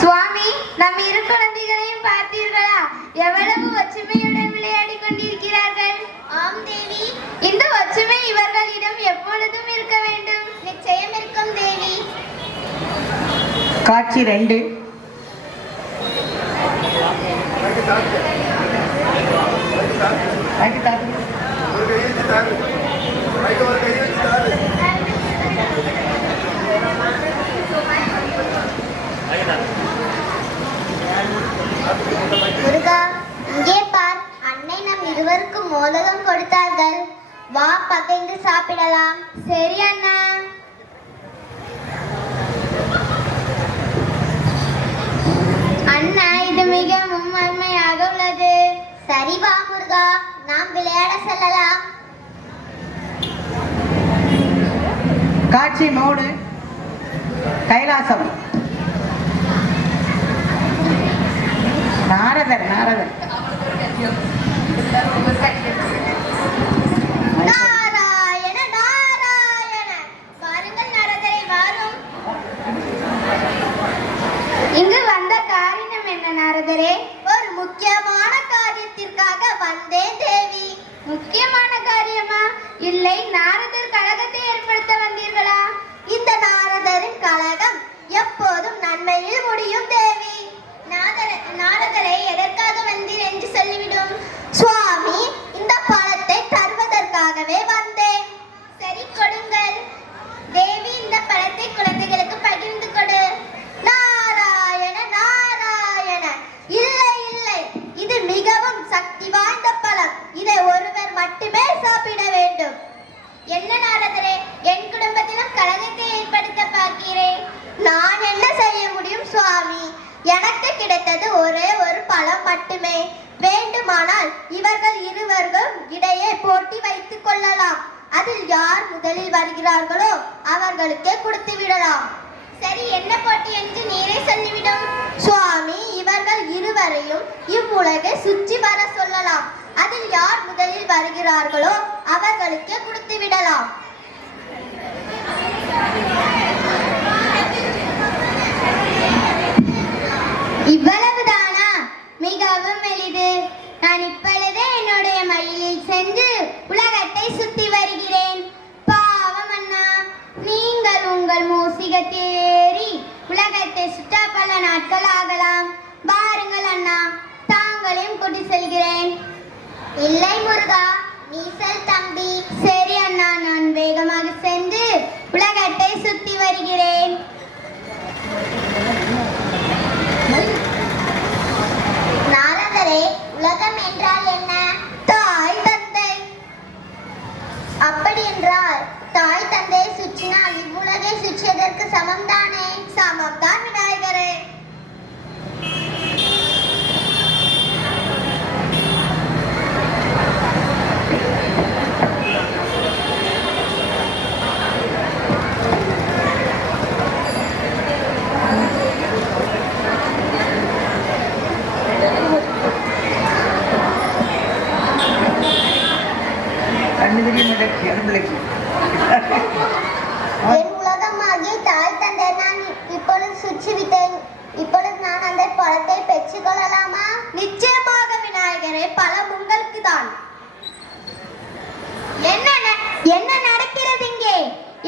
சுவாமி, நம் இரு குழந்தைகளையும் பார்த்தீர்களா? எவ்வளவு ஒற்றுமையுடன் விளையாடி கொண்டிருக்கிறார்கள். ஆம் தேவி, இந்த ஒற்றுமை இவர்களிடம் எப்பொழுதும் இருக்க வேண்டும். நிச்சயம் இருக்கும் தேவி. காட்சி 2. முருகா, இங்கே பார். அன்னை நம் இருவருக்கும் மோதகம் கொடுத்தார்கள். வா, பகிர்ந்து சாப்பிடலாம். சரி அண்ணா. அண்ணா, இது மிகவும் அருமையாக உள்ளது. சரி வா முருகா, நாம் விளையாட செல்லலாம். காட்சி 3. கைலாசம். நாரதர் நாராயண நாராயண. வாருங்கள் நாரதரை, வாரும். இங்கு வந்த காரணம் என்ன நாரதரே? ஒரு முக்கியமான காரியத்திற்காக வந்தேன் தேவி. முக்கியமான காரியமா? இல்லை, நாரதர் கழகத்தை ஏற்படுத்த வந்தீர்களா? இந்த நாரதரின் கழகம் எப்போதும் நன்மையில் முடியும் தேவி. நாரதரை எதற்காக வந்தீர் என்று சொல்லிவிடும். சுவாமி, இந்த பழத்தை தருவதற்காகவே வந்தேன். சரி, கொடுங்கள் தேவி. இந்த பழத்தை குழந்தைகளுக்கு பகிர்ந்து கொடு. நாராயண நாராயண. இல்லை இல்லை, இது மிகவும் சக்தி வாய்ந்த பழம். இதை ஒருவர் மட்டுமே சாப்பிட வேண்டும். என்ன நாரதரே, என் குடும்பத்திலும் கழகத்தை ஏற்படுத்த பார்க்கிறேன். நான் என்ன செய்ய முடியும் சுவாமி? எனக்கு கிடைத்தது ஒரே ஒரு பழம் மட்டுமே. வேண்டுமானால் இவர்கள் இருவரும் இடையே போட்டி வைத்துக் கொள்ளலாம். அதில் யார் முதலில் வருகிறார்களோ அவர்களுக்கே கொடுத்து விடலாம். சரி, என்ன போட்டி என்று நீரே சொல்லிவிடும். சுவாமி, இவர்கள் இருவரையும் இவ்வுலகை சுற்றி வர சொல்லலாம். அதில் யார் முதலில் வருகிறார்களோ அவர்களுக்கே கொடுத்து விடலாம். இவ்வளவுதானா? மிகவும் எளிது. நான் இப்பொழுதே என்னுடைய மயிலில் சென்று உலகத்தை சுத்தி வருகிறேன். பாவம் அண்ணா, நீங்கள் உங்கள் மூசிகத்தில் ஏறி உலகத்தை சுற்ற பல நாட்கள் ஆகலாம். பாருங்கள் அண்ணா, தாங்களையும் கூட்டி செல்கிறேன். இல்லை முருகா, நீ செல் தம்பி. சரி அண்ணா, நான் வேகமாக சென்று உலகத்தை சுத்தி வருகிறேன். நாரதரே, உலகம் என்றால் என்ன? தாய் தந்தை. அப்படி என்றால் தாய் தந்தையை சுற்றினால் இவ்வுலகை சுற்றியதற்கு சமம் தானே? சமம் தான் விநாயகரே. என் உலகமாகிய தாய் தந்தை நான் இப்பொழுது சுற்றிவிட்டேன். இப்பொழுது நான் அந்த பழத்தை பெற்றுக் கொள்ளலாமா? நிச்சயமாக விநாயகரே, பழம் உங்களுக்கு தான். என்ன நடக்கிறது இங்கே?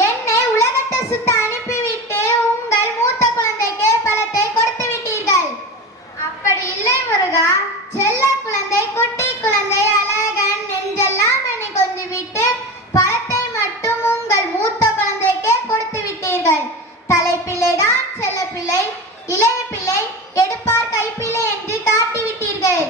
என்னை உலகத்தை சுத்த அனுப்பிவிட்டு உங்கள் மூத்த குழந்தைக்கு பழத்தை கொடுத்து விட்டீர்கள். அப்படி இல்லை முருகா, செல்ல குழந்தை, குட்டி குழந்தை, அழகன் என்றெல்லாம் என்னை கொஞ்சம் விட்டு பழத்தை மட்டும் உங்கள் மூத்த குழந்தைக்கே கொடுத்து விட்டீர்கள். தலைப்பிள்ளைதான் செல்ல பிள்ளை, இளைய பிள்ளை எடுப்பார் கைப்பிள்ளை என்று காட்டிவிட்டீர்கள்.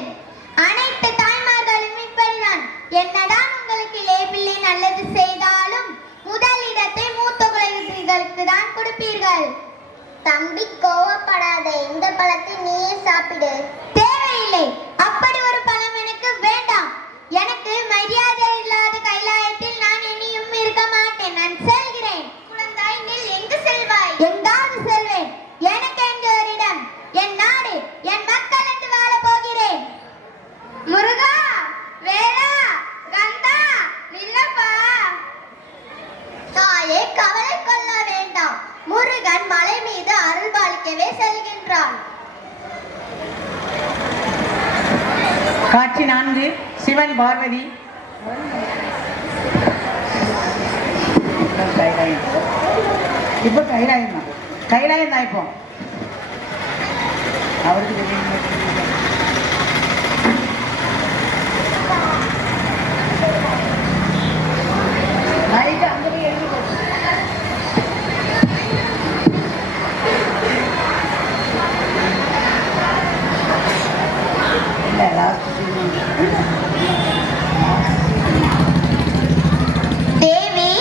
அனைத்து தாய்மார்களும் இப்படிதான். என்னதான் உங்களுக்கு இளைய பிள்ளை நல்லது செய்தாலும் முதலிடத்தை மூத்த குழந்தைகளுக்கு தான் கொடுப்பீர்கள். தம்பி, கோவப்படாத. இந்த பழத்தை நீயே சாப்பிடு. தேவையில்லை, அப்படி ஒரு பழம் எனக்கு வேண்டாம். எனக்கு மரியாதை இல்லாத கைலாயத்தில் நான் இனியும் இருக்க மாட்டேன். நான் செல்கிறேன். குழந்தாய், நில். எங்கு செல்வாய்? எங்காவது செல்வேன். எனக்கு எங்க ஒரு இடம். என் நாடு, என் என்றாள். காட்சி 4 சிவன் பார்வதி. இப்ப கைலாயம் தான் இப்போ அவருக்கு தேவி,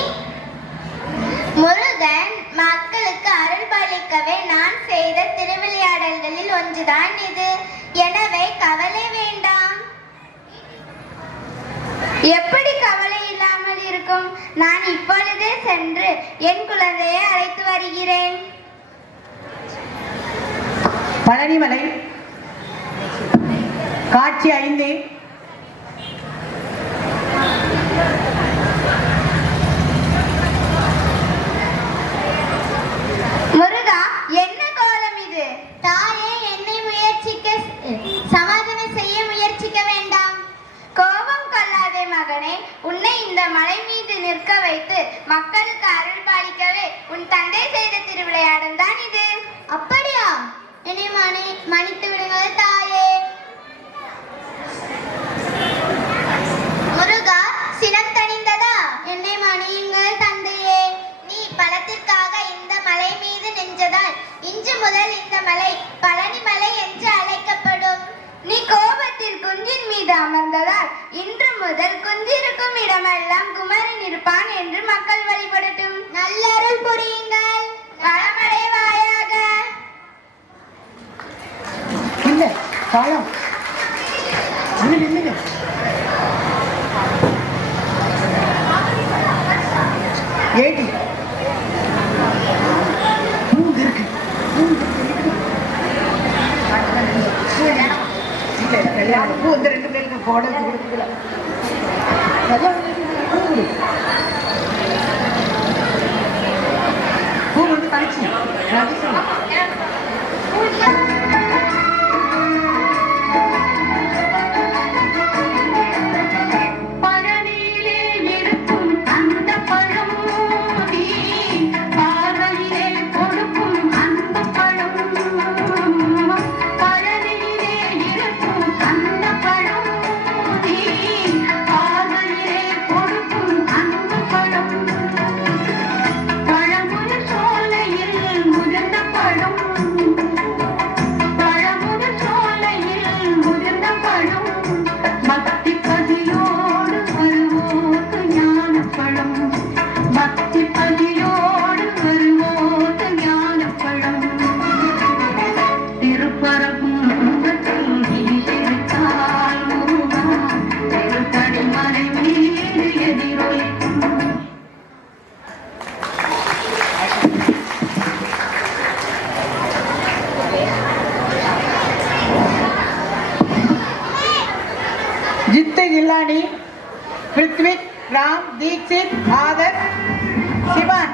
முருகன் மக்களுக்கு அருள் பாலிக்கவே நான் செய்த திருவிளையாடல்களில் ஒன்றுதான் இது. எனவே கவலை வேண்டாம். எப்படி கவலை இல்லாமல் இருக்கும்? நான் இப்பொழுதே சென்று என் குழந்தையை அழைத்து வருகிறேன். பழனிமலை. காட்சி 5 முருகா, என்ன கோலம் இது? தாயே, என்னை சமாதானம் செய்ய முயற்சிக்க வேண்டாம். கோபம் கொள்ளாதே மகனே. உன்னை இந்த மலை மீது நிற்க வைத்து மக்களுக்கு அருள் பாலிக்கவே உன் தந்தை செய்த திருவிளையாடல் தான் இது. அப்படியா? என்னை மன்னித்து விடுங்கள் தாயே. முருகா, சினம் தணிந்ததா? என்னை மன்னியுங்கள் தந்தையே. நீ பலத்திற்காக இந்த மலை மீது நின்றதால் இன்று முதல் இந்த மலை பழனி மலை என்று அழைக்கப்படும். நீ கோபத்தில் குன்றின் மீது அமர்ந்ததால் இன்று முதல் குன்றிருக்கும் இடமெல்லாம் குமரன் இருப்பான் என்று மக்கள் வழிபடட்டும். நல்லருள் புரியுங்கள். வளமடைவாயாக. இல்ல காலம் ஏடி பூ இந்த 2 பேருக்கு போட கொடுக்கல. பூ வந்து தனிச்சு जित्ते जिल्लानी पृथ्वी राम दीक्षित आदर शिवान